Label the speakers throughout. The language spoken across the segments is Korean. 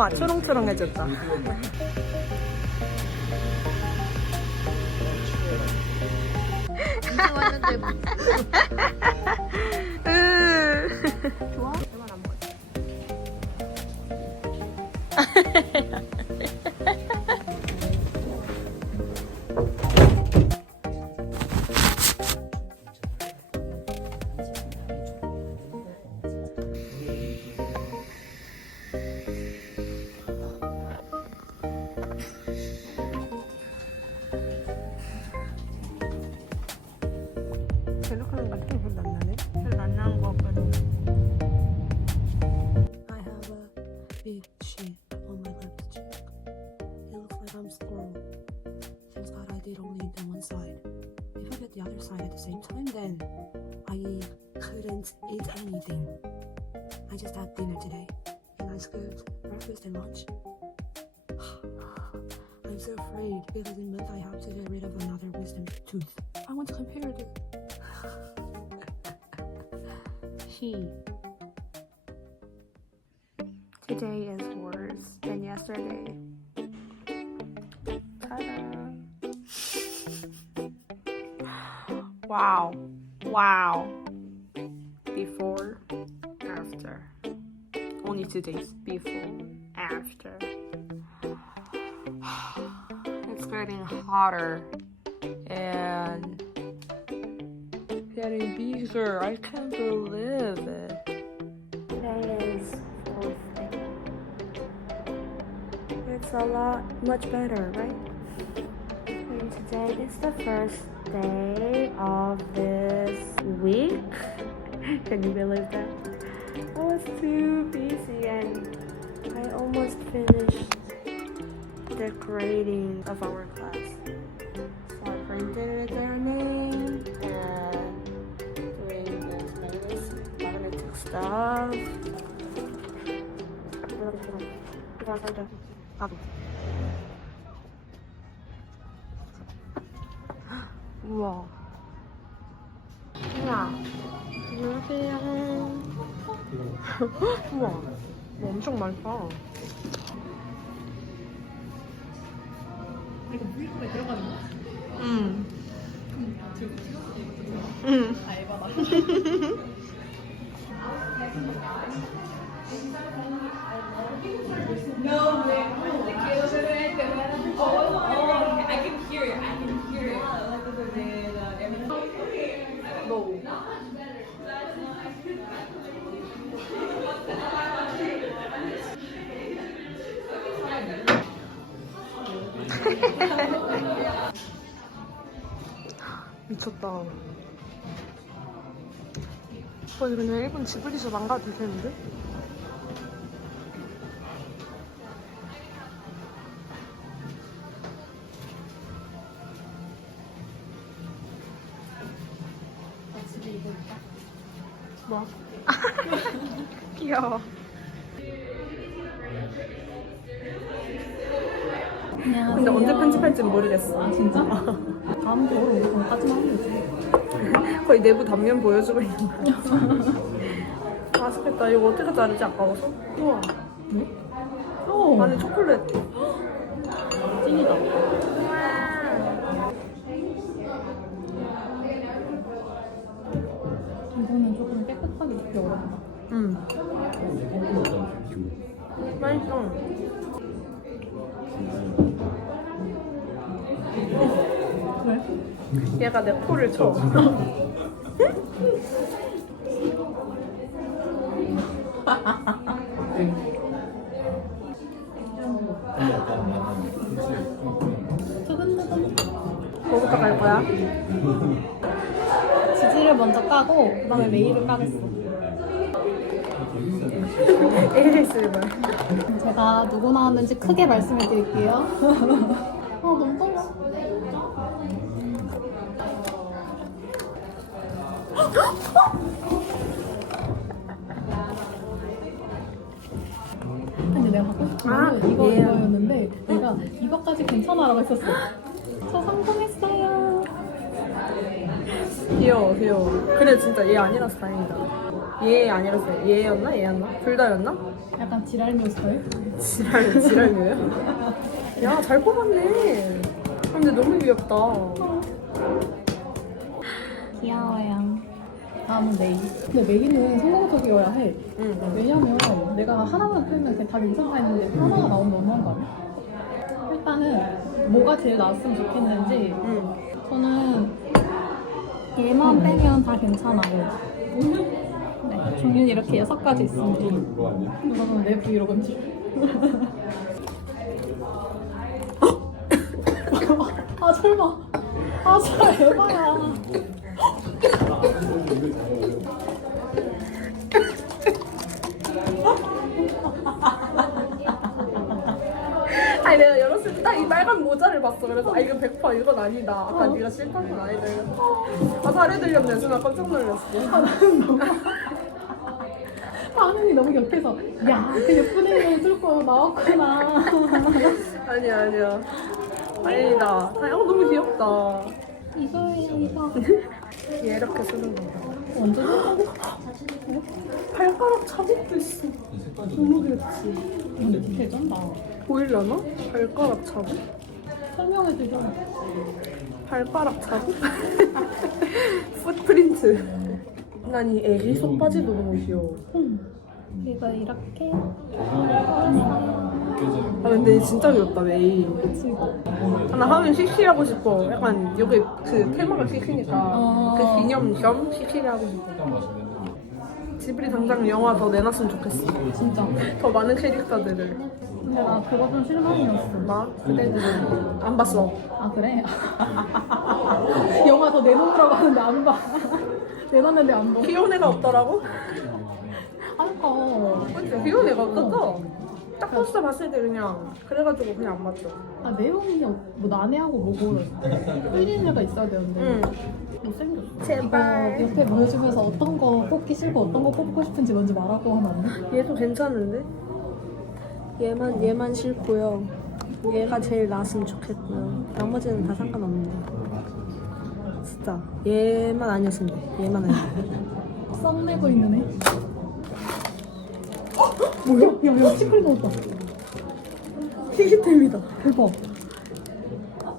Speaker 1: 날
Speaker 2: 와, 초롱초롱해졌다. 좋아?
Speaker 3: Just dinner today, and I skipped breakfast and lunch. I'm so afraid because in month I have to get rid of another wisdom tooth. I want to compare the. he.
Speaker 2: Today is worse than yesterday. Ta-da. Wow. Wow. Two days. Before, after. It's getting hotter and getting bigger. I can't believe it. Today is. It's a lot much better, right? And today is the first day of this week. Can you believe that? I was too busy and I almost finished decorating of our class. So I printed their name and doing this magnetic- magnetic stuff. 나도. 우와. 우와. 안녕하세요. 우와. 뭐 엄청 많다.
Speaker 4: 이거 물품에 들어가는 거야?
Speaker 2: 응.
Speaker 4: 지금
Speaker 2: 응.
Speaker 4: 알바다. I can hear it. I can hear it.
Speaker 2: 미쳤다. 와, 이거 그냥 일본 지브리에서 망가도 되겠는데? 거의 내부 단면 보여주고 있는 거야. 맛있겠다. 이거 어떻게 자르지? 아까워서? 우와.
Speaker 4: 오,
Speaker 2: 안에 초콜릿.
Speaker 4: 찐이다. 이거는 조금 깨끗하게 먹기 어렵다.
Speaker 2: 응. 맛있어.
Speaker 4: 왜?
Speaker 2: 얘가 내 코를 쳐. 거야?
Speaker 4: 지지를 먼저 까고 그다음에 메이를 까겠어.
Speaker 2: ASMR.
Speaker 4: 제가 누구 나왔는지 크게 말씀해 드릴게요. 아 너무 떨려. 근데 내가 갖고 싶은
Speaker 2: 아,
Speaker 4: 이거. 이거였는데 내가 이거까지 괜찮아라고 했었어. 저 성공했어요.
Speaker 2: 귀여워 귀여워 그래 진짜 얘 아니라서 다행이다 얘 아니라서 얘였나 얘였나? 둘 다였나?
Speaker 4: 약간 지랄묘 스타일?
Speaker 2: 지랄 지랄이에요? 야잘 뽑았네 근데 너무 귀엽다
Speaker 4: 귀여워요. 다음은 메이. 근데 메이는 성공적이어야 해.
Speaker 2: 응.
Speaker 4: 왜냐면 내가 하나만 풀면 그냥 다 괜찮다 했는데 하나가 나오면 너무한 거 아니야? 일단은 뭐가 제일 나왔으면 좋겠는지
Speaker 2: 응.
Speaker 4: 저는 얘만 빼면 다 괜찮아요. 네, 종류는 이렇게 여섯 가지 있습니다. 이거는 내 브이로그인지. 아 설마. 아 설마 에바야.
Speaker 2: 아니 내가 열었을 때 딱 모자를 봤어 그래서 아 이거 100% 이건 아니다 아까 네가 싫다는 건 아니다 이래서 아 잘해 들렸네 순간 깜짝 놀랐어
Speaker 4: 반응이 너무 격해서 야 그 예쁜 애를 뚫고 나왔구나.
Speaker 2: 아니야 아니야 아니다 아니, 어, 너무 귀엽다
Speaker 4: 이소예요 이소.
Speaker 2: 얘 이렇게 쓰는 거다
Speaker 4: 완전 예쁘고.
Speaker 2: 발가락 자국도 있어 너무 귀엽지
Speaker 4: 근데 디테일 쩐다.
Speaker 2: 보이려나? 발가락 자국?
Speaker 4: 설명해주죠.
Speaker 2: 발가락 자국? 풋프린트 난 이 애기 속바지도 너무 귀여워
Speaker 4: 이거 이렇게
Speaker 2: 아 근데 얘 진짜 귀엽다 메이. 아, 나 하면 씩씩하고 싶어 약간 여기 그 테마가 씩씩이니까
Speaker 4: 어.
Speaker 2: 그 기념 겸 씩씩하고 싶어 지브리 당장 영화 더 내놨으면 좋겠어
Speaker 4: 진짜.
Speaker 2: 더 많은 캐릭터들을
Speaker 4: 근데 나 그거 좀 실망이었어.
Speaker 2: 나
Speaker 4: 그대들.
Speaker 2: 안 봤어
Speaker 4: 아 그래? 영화 더 내놓으라고 하는데 안 봐. 내놨는데 안 봐.
Speaker 2: 귀여운 애가 없더라고?
Speaker 4: 아까
Speaker 2: 그치 귀여운 애가 없었어 딱 포스터 봤을 때 그냥 그래가지고 그냥 안 봤죠
Speaker 4: 아 내용이 뭐 난해하고 뭐고 끌리는 애가 있어야 되는데
Speaker 2: 응
Speaker 4: 못생겼어.
Speaker 2: 제발.
Speaker 4: 이거 옆에 보여주면서 어떤 거 뽑기 싫고 어떤 거 뽑고 싶은지 먼저 말하고 하면 안 돼?
Speaker 2: 얘도 괜찮은데? 얘만 얘만 싫고요. 얘가 제일 나았으면 좋겠고요. 나머지는 다 상관없는데. 진짜 얘만 아니었으면 돼. 얘만 아니면.
Speaker 4: 썸 내고 있는 애. 뭐야? 야, 야, 시크릿 넣었다.
Speaker 2: 희귀템이다.
Speaker 4: 대박.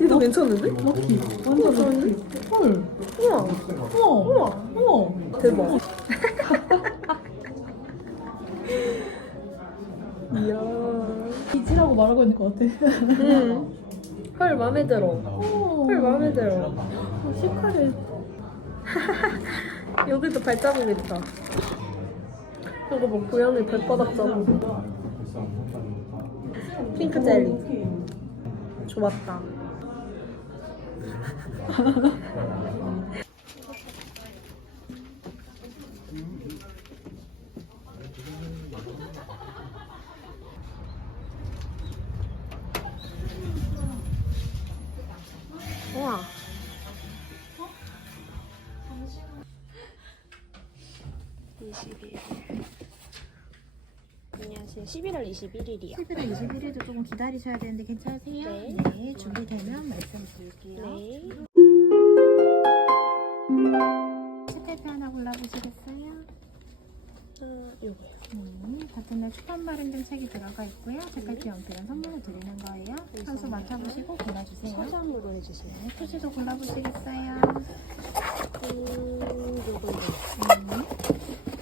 Speaker 2: 얘도 괜찮은데?
Speaker 4: 럭키. 완전 럭키. 헐.
Speaker 2: 우와
Speaker 4: 우와.
Speaker 2: 우와
Speaker 4: 우와.
Speaker 2: 대박. 이야.
Speaker 4: 있는 것 같아.
Speaker 2: 응. 헐 마음에 들어.
Speaker 4: 어.
Speaker 2: 헐 마음에 들어.
Speaker 4: 어, 시크릿.
Speaker 2: 여기도 발자국 있다. 이거 뭐 고양이 발바닥 자국. 핑크 젤리. 좋았다.
Speaker 5: 11월 21일이요.
Speaker 6: 11월 21일도 조금 기다리셔야 되는데 괜찮으세요?
Speaker 5: 네.
Speaker 6: 준비되면 말씀드릴게요.
Speaker 5: 네.
Speaker 6: 색깔표 하나 골라보시겠어요?
Speaker 5: 어, 요거요.
Speaker 6: 네, 버튼에 추천 발행된 책이 들어가 있고요. 색깔표 연필은 선물로 드리는 거예요. 선수 맡아보시고 골라주세요.
Speaker 5: 서점으로 해주세요.
Speaker 6: 네, 표지도 골라보시겠어요?
Speaker 5: 음, 요거요.
Speaker 6: 네.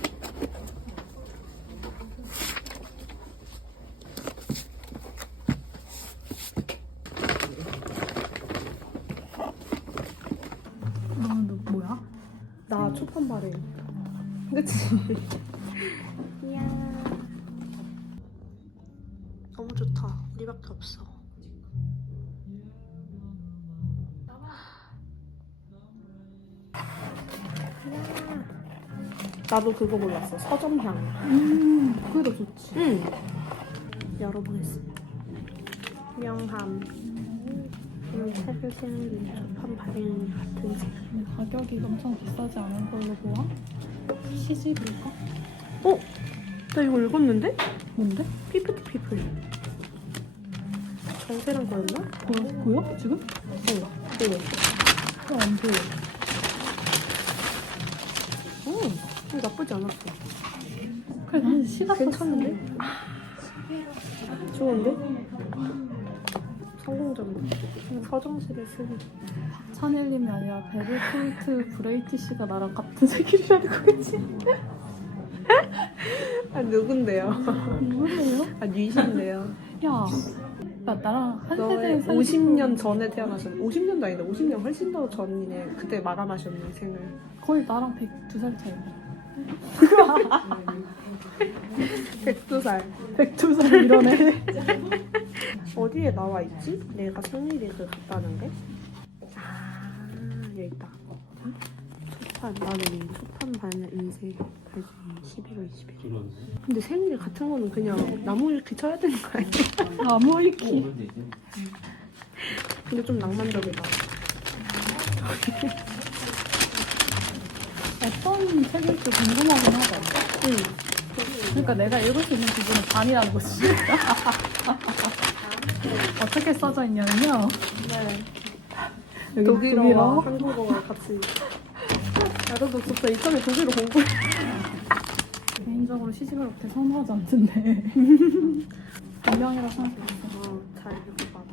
Speaker 2: 나도 그거 몰랐어. 서점향.
Speaker 4: 음, 그게 더 좋지.
Speaker 2: 응. 열어보겠습니다. 명함. 음, 책을 쓰는 초판 발행 같은 책.
Speaker 4: 근데 가격이 엄청 비싸지 않은 걸로 보아? 시집일까?
Speaker 2: 어? 나 이거 읽었는데?
Speaker 4: 뭔데?
Speaker 2: 피프티 피플.
Speaker 3: 정세랑 거였나?
Speaker 4: 보여? 보여? 지금?
Speaker 3: 어, 보여.
Speaker 4: 어, 안 보여.
Speaker 3: 나쁘지 않았어.
Speaker 4: 그래, 나는 시가
Speaker 3: 괜찮은데? 좋은데? 성공적인데? 서정식에 쓰기.
Speaker 4: 찬일님이 아니라 베르톨트 브레이티시가 나랑 같은 생일이라는 거겠지?
Speaker 3: 아, 누군데요?
Speaker 4: 누구예요?
Speaker 3: 아, 유이신데요.
Speaker 4: 야, 나 나랑 한
Speaker 3: 너의
Speaker 4: 세대
Speaker 3: 50년 전에 태어나셨네. 50년도 아니다. 50년 훨씬 더 전이네. 그때 마감하셨네, 생을.
Speaker 4: 거의 나랑 102살 차이.
Speaker 3: 102살.
Speaker 4: 102살 이러네.
Speaker 3: 어디에 나와 있지? 내가 생일을 갔다는 게? 아, 여기 있다. 초판, 나는 초판 반을 인쇄 발주인 11월 20일. 근데 생일 같은 거는 그냥 나무 이렇게 쳐야 되는 거 아니야?
Speaker 4: 나무 위키.
Speaker 3: 근데 좀 낭만적이다.
Speaker 4: 어떤 책일지 궁금하긴 하다.
Speaker 3: 응.
Speaker 4: 그러니까 내가 읽을 수 있는 부분은 반이라는 거지. 어떻게 써져 있냐면요.
Speaker 3: 네.
Speaker 4: 여기
Speaker 3: 독일어와 한국어가 같이. 나도 진짜 이참에 독일어 공부해.
Speaker 4: 개인적으로 시집을 그렇게 선호하지 않던데. 분명이라 생각했어.
Speaker 3: 어, 잘 읽어봐봐.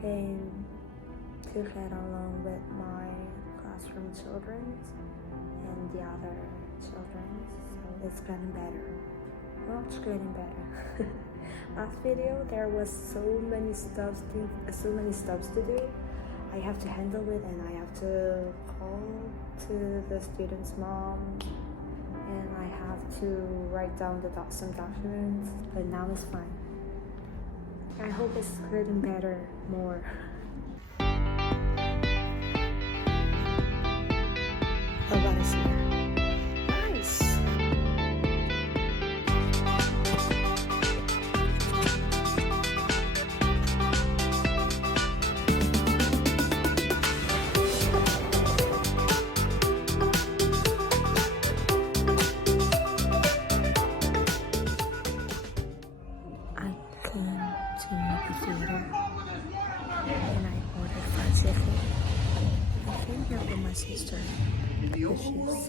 Speaker 3: I became to get along with my classroom children and the other children, so it's getting better. Much getting better. Last video there was so many stuff to so many stuff to do. I have to handle it and I have to call to the student's mom and I have to write down the doc- some documents. But now it's fine. I hope it's getting better more. How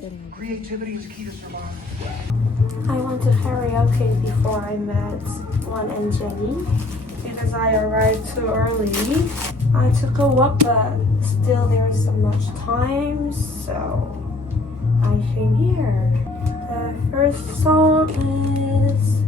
Speaker 3: sitting.
Speaker 7: Creativity is key to survival.
Speaker 3: I karaoke before I met Juan and Jenny because I arrived too early. I took a walk, but still there is so much time, so I came here. The first song is.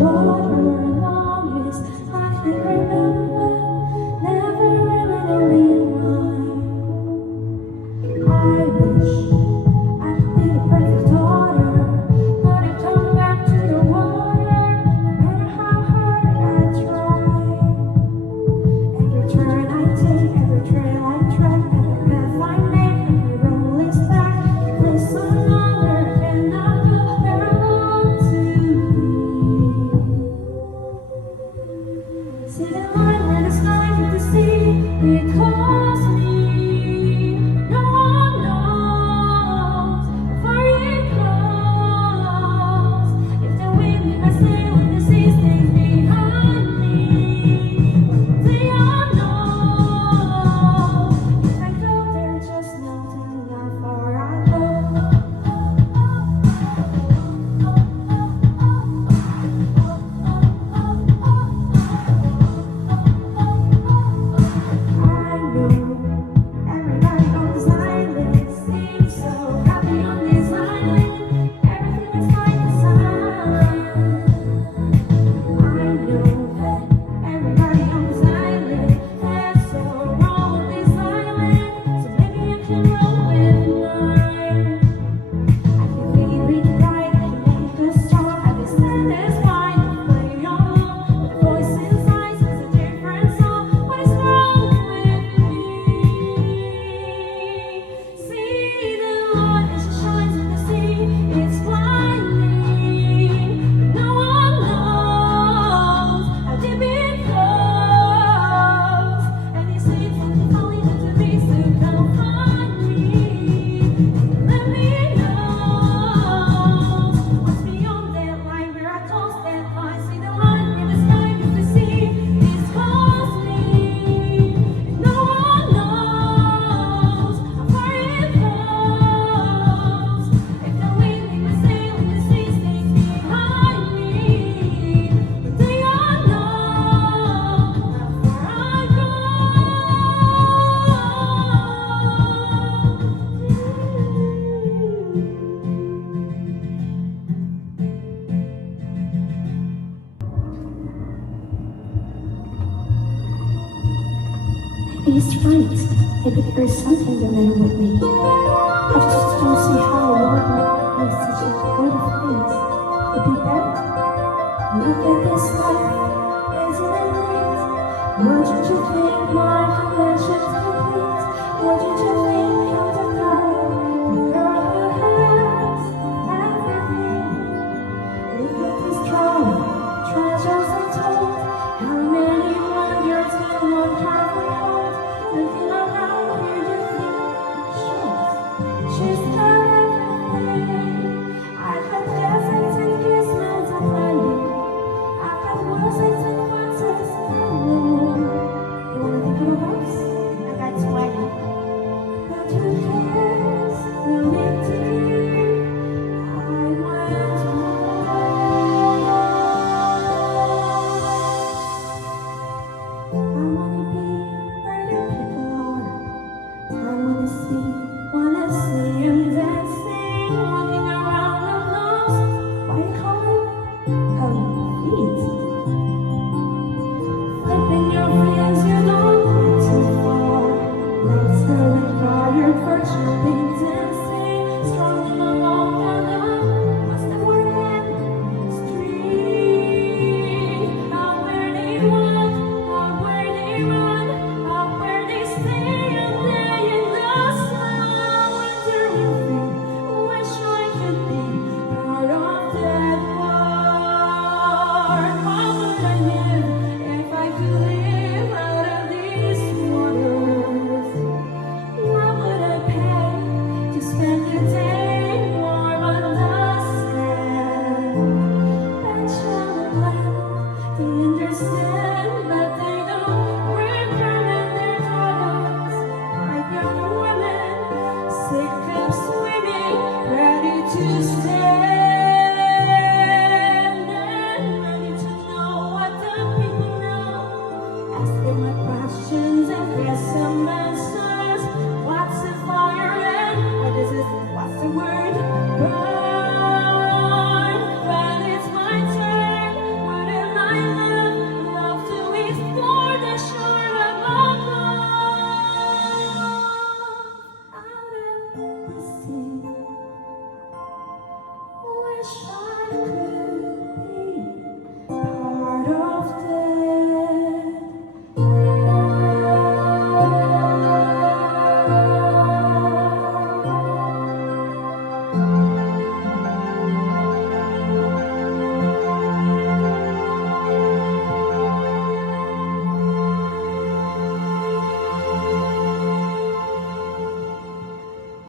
Speaker 3: Lord.